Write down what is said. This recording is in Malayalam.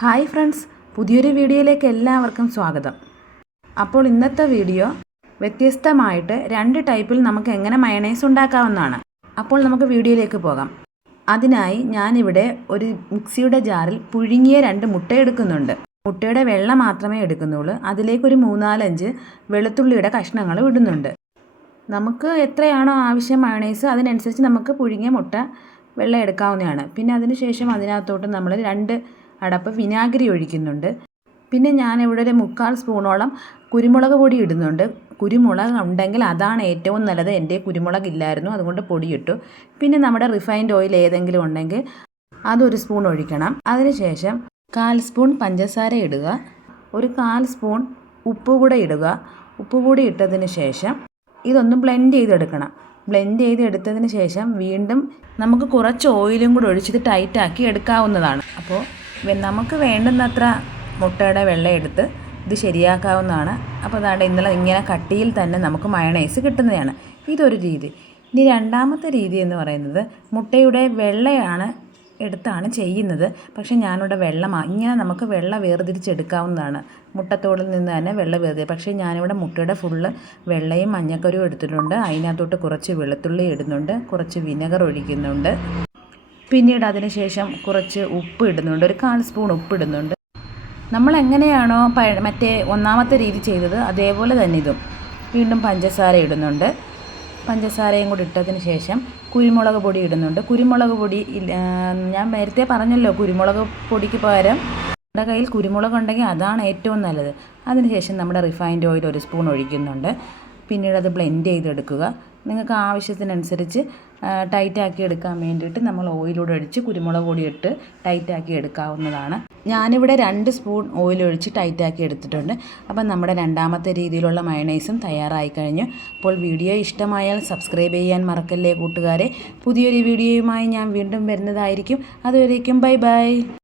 ഹായ് ഫ്രണ്ട്സ്, പുതിയൊരു വീഡിയോയിലേക്ക് എല്ലാവർക്കും സ്വാഗതം. അപ്പോൾ ഇന്നത്തെ വീഡിയോ വ്യത്യസ്തമായിട്ട് 2 ടൈപ്പിൽ നമുക്ക് എങ്ങനെ മയണൈസ് ഉണ്ടാക്കാവുന്നതാണ്. അപ്പോൾ നമുക്ക് വീഡിയോയിലേക്ക് പോകാം. അതിനായി ഞാനിവിടെ ഒരു മിക്സിയുടെ ജാറിൽ പുഴുങ്ങിയ 2 മുട്ട എടുക്കുന്നുണ്ട്. മുട്ടയുടെ വെള്ള മാത്രമേ എടുക്കുന്നുള്ളൂ. അതിലേക്ക് ഒരു 3-4 വെളുത്തുള്ളിയുടെ കഷ്ണങ്ങൾ ഇടുന്നുണ്ട്. നമുക്ക് എത്രയാണോ ആവശ്യം മയണൈസ് അതിനനുസരിച്ച് നമുക്ക് പുഴുങ്ങിയ മുട്ട വെള്ള എടുക്കാവുന്നതാണ്. പിന്നെ അതിനുശേഷം അതിനകത്തോട്ട് നമ്മൾ 2 അടപ്പ് വിനാഗിരി ഒഴിക്കുന്നുണ്ട്. പിന്നെ ഞാനിവിടെ ഒരു 3/4 സ്പൂണോളം കുരുമുളക് പൊടി ഇടുന്നുണ്ട്. കുരുമുളക് ഉണ്ടെങ്കിൽ അതാണ് ഏറ്റവും നല്ലത്. എൻ്റെ കുരുമുളക് ഇല്ലായിരുന്നു, അതുകൊണ്ട് പൊടിയിട്ടു. പിന്നെ നമ്മുടെ റിഫൈൻഡ് ഓയിൽ ഏതെങ്കിലും ഉണ്ടെങ്കിൽ അതൊരു സ്പൂൺ ഒഴിക്കണം. അതിനുശേഷം 1/4 സ്പൂൺ പഞ്ചസാര ഇടുക. ഒരു 1/4 സ്പൂൺ ഉപ്പ് കൂടെ ഇടുക. ഉപ്പ് കൂടി ഇട്ടതിന് ശേഷം ഇതൊന്ന് ബ്ലെൻഡ് ചെയ്തെടുക്കണം. ബ്ലെൻഡ് ചെയ്തെടുത്തതിന് ശേഷം വീണ്ടും നമുക്ക് കുറച്ച് ഓയിലും കൂടി ഒഴിച്ചിട്ട് ടൈറ്റാക്കി എടുക്കാവുന്നതാണ്. അപ്പോൾ നമുക്ക് വേണ്ടുന്നത്ര മുട്ടയുടെ വെള്ള എടുത്ത് ഇത് ശരിയാക്കാവുന്നതാണ്. അപ്പോൾ അതാണ്ട് ഇങ്ങനെ കട്ടിയിൽ തന്നെ നമുക്ക് മയണൈസ് കിട്ടുന്നതാണ്. ഇതൊരു രീതി. ഇനി രണ്ടാമത്തെ രീതി എന്ന് പറയുന്നത് മുട്ടയുടെ വെള്ളയാണ് എടുത്താണ് ചെയ്യുന്നത്. പക്ഷേ ഞാനിവിടെ ഇങ്ങനെ നമുക്ക് വെള്ള വേർതിരിച്ചെടുക്കാവുന്നതാണ്. മുട്ടത്തോടിൽ നിന്ന് തന്നെ വെള്ള വേർതിരി. പക്ഷേ ഞാനിവിടെ മുട്ടയുടെ ഫുള്ള് വെള്ളയും മഞ്ഞക്കരുവും എടുത്തിട്ടുണ്ട്. അതിനകത്തോട്ട് കുറച്ച് വെളുത്തുള്ളി ഇടുന്നുണ്ട്, കുറച്ച് വിനെഗർ ഒഴിക്കുന്നുണ്ട്. പിന്നീട് അതിന് ശേഷം കുറച്ച് ഉപ്പ് ഇടുന്നുണ്ട്, ഒരു 1/4 സ്പൂൺ ഉപ്പ് ഇടുന്നുണ്ട്. നമ്മൾ എങ്ങനെയാണോ മറ്റേ ഒന്നാമത്തെ രീതി ചെയ്തത് അതേപോലെ തന്നെ ഇതും വീണ്ടും പഞ്ചസാര ഇടുന്നുണ്ട്. പഞ്ചസാരയും കൂടി ഇട്ടതിന് ശേഷം കുരുമുളക് പൊടി ഇടുന്നുണ്ട്. കുരുമുളക് പൊടി ഞാൻ നേരത്തെ പറഞ്ഞല്ലോ, കുരുമുളക് പൊടിക്ക് പകരം നമ്മുടെ കയ്യിൽ കുരുമുളക് ഉണ്ടെങ്കിൽ അതാണ് ഏറ്റവും നല്ലത്. അതിനുശേഷം നമ്മുടെ റിഫൈൻഡ് ഓയിൽ ഒരു സ്പൂൺ ഒഴിക്കുന്നുണ്ട്. പിന്നീട് അത് ബ്ലെൻഡ് ചെയ്തെടുക്കുക. നിങ്ങൾക്ക് ആവശ്യത്തിനനുസരിച്ച് ടൈറ്റാക്കി എടുക്കാൻ വേണ്ടിയിട്ട് നമ്മൾ ഓയിലൂടെ ഒഴിച്ച് കുരുമുളക് പൊടി ഇട്ട് ടൈറ്റാക്കി എടുക്കാവുന്നതാണ്. ഞാനിവിടെ 2 സ്പൂൺ ഓയിൽ ഒഴിച്ച് ടൈറ്റാക്കി എടുത്തിട്ടുണ്ട്. അപ്പം നമ്മുടെ രണ്ടാമത്തെ രീതിയിലുള്ള മയണൈസും തയ്യാറായി കഴിഞ്ഞു. അപ്പോൾ വീഡിയോ ഇഷ്ടമായാൽ സബ്സ്ക്രൈബ് ചെയ്യാൻ മറക്കല്ലേ കൂട്ടുകാരെ. പുതിയൊരു വീഡിയോയുമായി ഞാൻ വീണ്ടും വരുന്നതായിരിക്കും. അതുവരേക്കും ബൈ ബൈ.